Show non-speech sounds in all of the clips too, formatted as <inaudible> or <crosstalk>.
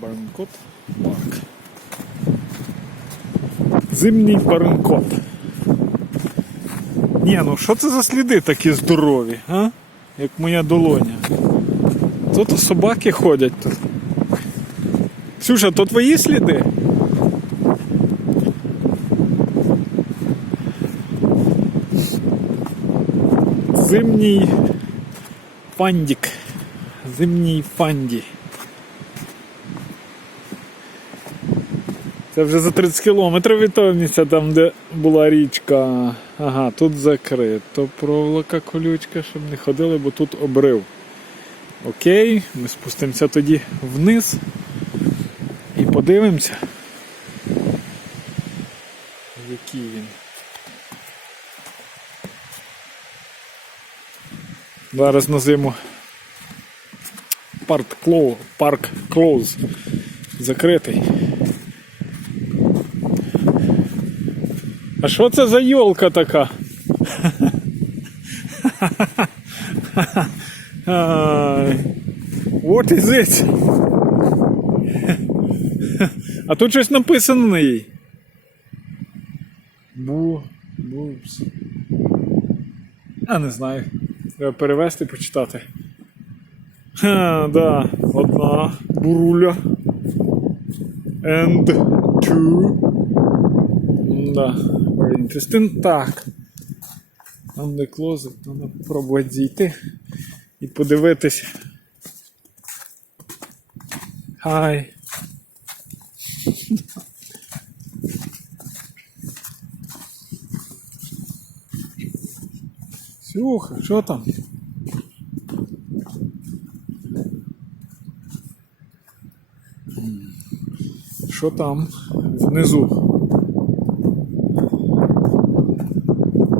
Барнкот парк. Зимній барнкот. Ні, ну що це за сліди такі здорові, а? Як моя долоня. Тут собаки ходять тут. Ксюша, то твої сліди? Зимній фандік. Зимній фанді. Це вже за 30 кілометрів від того місця, там де була річка. Ага, тут закрито проволока колючка, щоб не ходили, бо тут обрив. Окей, ми спустимося тоді вниз і подивимося, який він. Зараз на зиму парк Клоуз закритий. А що це за йолка така? What is it? А тут щось написано на їй. Бу. Бубс. А не знаю. Треба перевести, почитати. Ха, да, одна буруля. And two. Да, very interesting. Так. Там де клозет, треба пробувати зійти і подивитись. Хай. Сюха, що там? Що там внизу?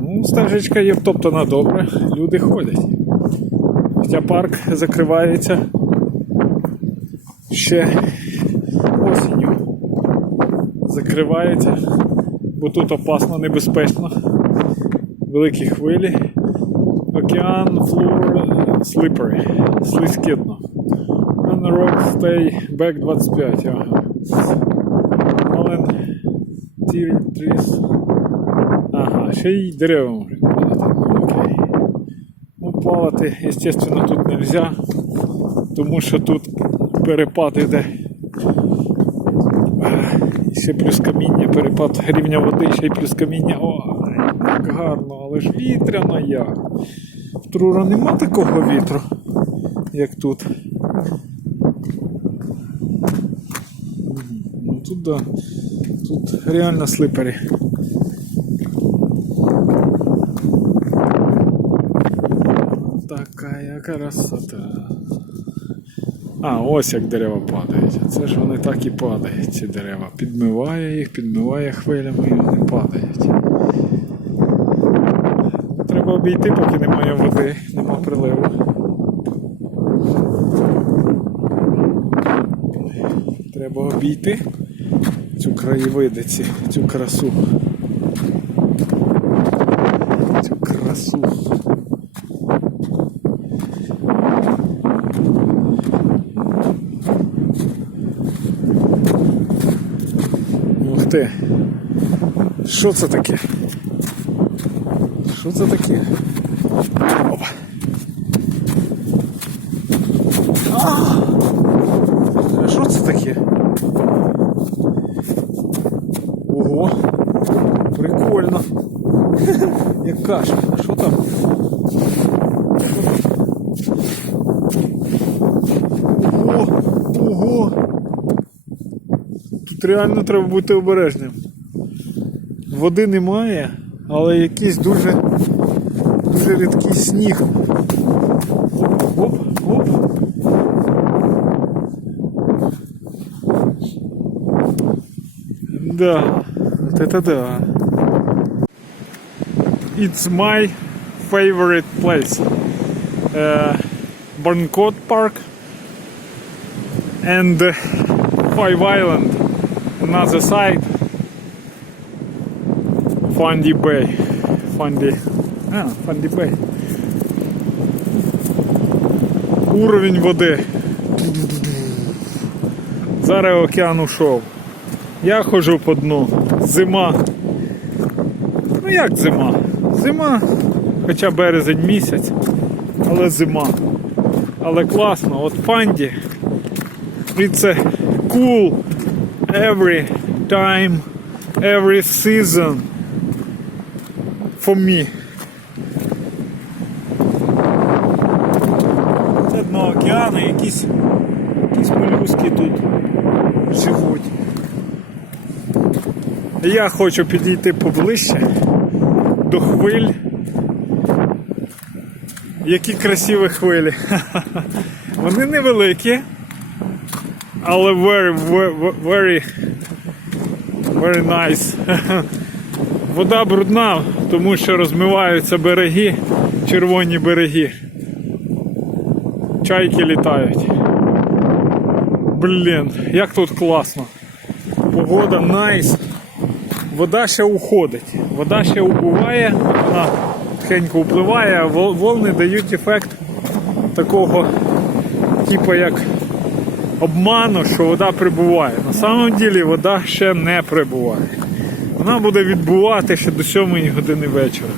Ну, стежечка є втоптана добре, люди ходять. Хоча парк закривається ще осінню. Закривається, бо тут опасно, небезпечно. Великі хвилі. Океан floor slippery. Слизькітно. The rock stay back 25. Ага. Fallen tear trees. Ага, ще й дерева можуть падати. Ну. Ну, плавати, естественно, тут не можна, тому що тут перепад іде. Ще плюс каміння, перепад рівня води, ще й плюс каміння. О, як гарно, але ж вітряно як. В Трура нема такого вітру, як тут. Ну тут да. Тут реально слипері. Красота. А, ось як дерева падають. Це ж вони так і падають, ці дерева. Підмиває їх, підмиває хвилями і вони падають. Треба обійти, поки немає води, нема приливу. Треба обійти цю краєвидиці, цю красу. Цю красу. Ти. Що це таке? Що це таке? Опа. А! Що це таке? Ого! Прикольно! <laughs> Як каша. Що там? Реально треба бути обережним. Води немає, але якийсь дуже, дуже рідкий сніг. Оп, оп, оп. Да, вот это да. It's my favorite place. Uh, Barncott Park and Five Island. Another side. Fundy Bay. Fundy. А, Fundy Bay. Уровень води. Зараз океан ушов. Я ходжу по дну. Зима. Ну як зима? Зима, хоча березень місяць, але зима. Але класно, от панді. It's a cool every time, every season for me. Це дно океану, якісь, якісь молюски тут живуть. Я хочу підійти поближче до хвиль. Які красиві хвилі. <laughs> Вони невеликі, але very, very, very, nice. <laughs> Вода брудна, тому що розмиваються береги, червоні береги. Чайки літають. Блін, як тут класно. Погода найс. Вода ще уходить. Вода ще убуває, вона тихенько впливає, а волни дають ефект такого, типу як обману, що вода прибуває. На самом ділі вода ще не прибуває. Вона буде відбувати ще до 7 години вечора.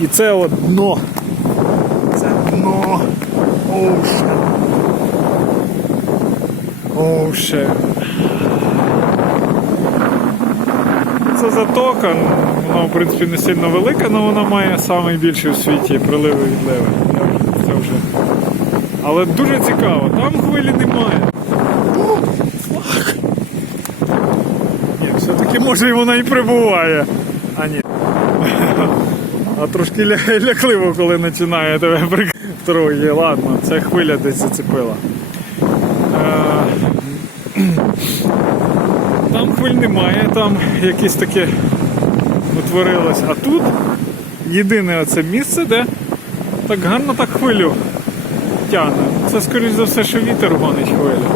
І це от дно. Це дно. Ocean. Ocean. Це затока, вона в принципі не сильно велика, але вона має найбільший у світі приливи відливи. Це вже. Але дуже цікаво, там хвилі немає. Ні, все-таки може і вона і прибуває. А ні. <laughs> А трошки ля- лякливо, коли починає тебе приктрої. Ладно, це хвиля десь зацепила. Е, <clears throat> Там хвиль немає, там якесь таке утворилось. А тут єдине оце місце, де так гарно так хвилю тягне. Це, скоріш за все, що вітер гонить хвилю.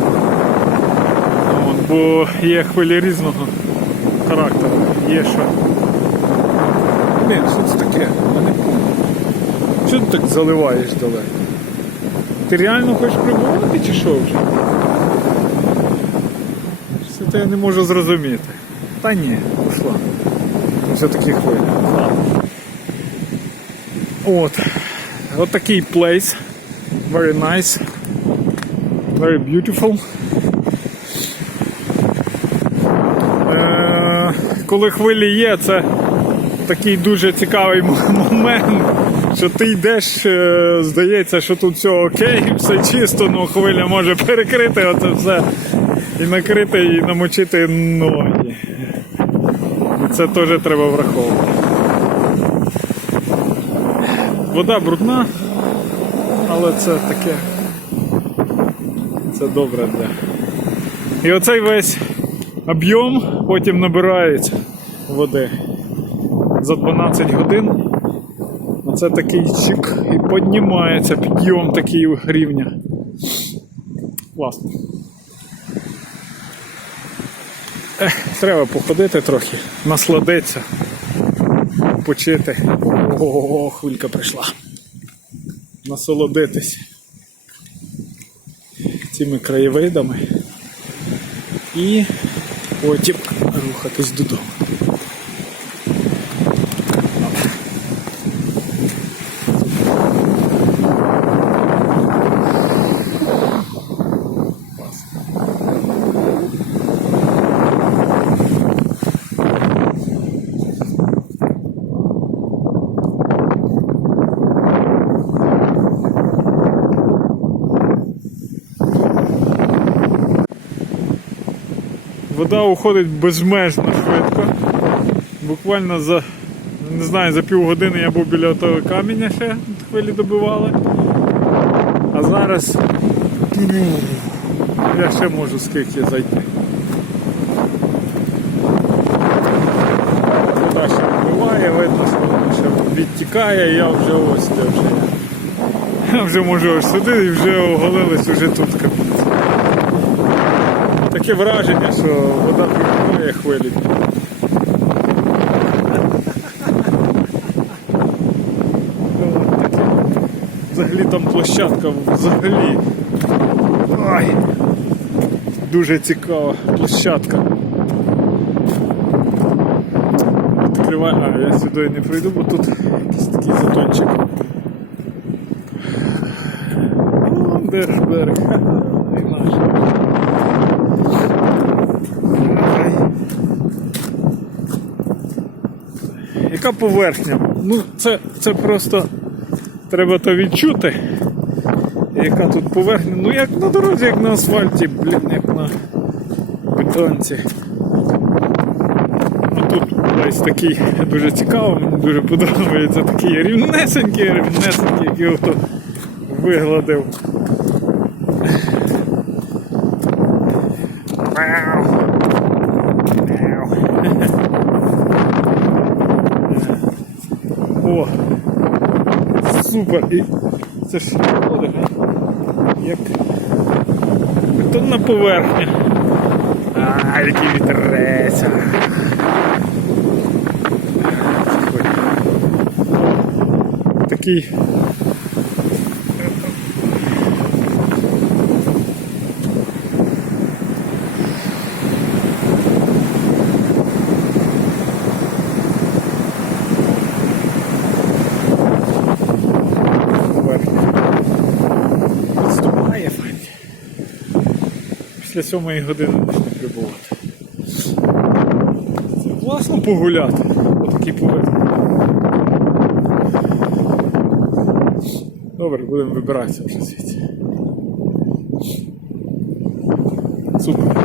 От, бо є хвилі різного характеру. Є що. Блін, що це таке? Я не помню. Що ти так заливаєш далеко? Ти реально хочеш прибувати чи що вже? Все це я не можу зрозуміти. Та ні, пішла. Все таки хвиля. От. От такий place. Very nice. Very beautiful. Е, коли хвилі є, це такий дуже цікавий <laughs> момент, що ти йдеш, е, здається, що тут все окей, <laughs> все чисто, але хвиля може перекрити оце все і накрити, і намочити ноги. Це теж треба враховувати. Вода брудна, але це таке. Це добре для. І оцей весь об'єм потім набирається води за 12 годин. Оце такий чик і піднімається підйом такий рівня. Класно. Ех, треба походити трохи, насладитися, почити. Ого, хвилька прийшла. Насолодитись цими краєвидами і потім рухатись додому. Вода уходить безмежно швидко. Буквально за, не знаю, за півгодини я був біля того каменя ще хвилі добивали. А зараз я ще можу скільки зайти. Вода ще вбиває, видно, що вона ще відтікає, я вже ось де вже. я. Вже можу ось сюди і вже оголились уже тут. Таке враження, що вода прибуває хвилі. Ну. Взагалі там площадка взагалі Ой. Дуже цікава площадка. Відкривай. А, я сюди не прийду, бо тут якийсь такий затончик. О, де ж берег? Ха-ха, і наш. Ай. Яка поверхня? Ну, це, це просто треба то відчути. Яка тут поверхня? Ну як на дорозі, як на асфальті, блін, як на бетонці. А тут ось такий дуже цікавий, мені дуже подобається такий рівнесенький, рівнесенький, який ото вигладив. Мяу. О! Супер! І це ж вода, як бетонна поверхня. А, який вітерець. Такий. Після сьомої години можна прибувати. Це класно погуляти. Отакий поверхні. Добре, будемо вибиратися вже звідси. Супер.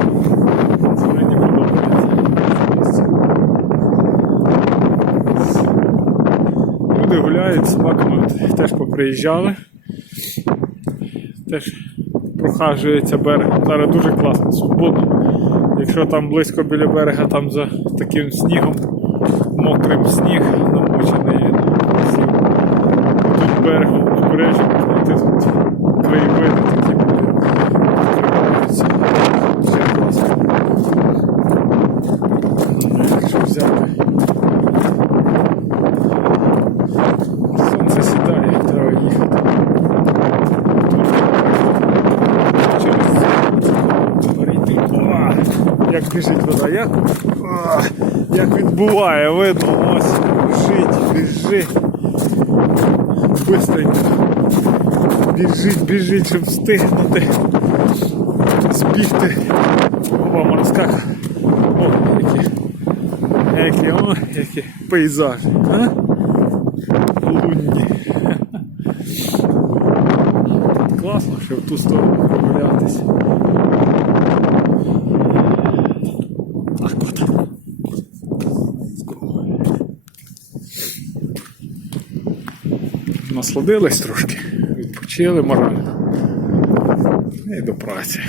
Це мені подобається. Люди гуляють, собаками теж поприїжджали. Теж прохажується берегом. Зараз дуже класно, свободно. Якщо там близько біля берега, там за таким снігом, мокрим сніг, намочений. сів. Тут берегом узбережжя можна йти тут краєвиди такі відкриваються. Все класно. Якщо взяти. Сонце сідає, треба їхати. Тут через перейти. О, біжить вода, як, як відбуває, видно, ось біжить, біжить. Бистренько. Біжить, біжить, щоб встигнути. Збігти. О, морська. О, які. Які, о, які пейзажі. А? Лунні. Класно, що в ту сторону прогулятися. Так от. Насладились трошки, відпочили морально. І до праці.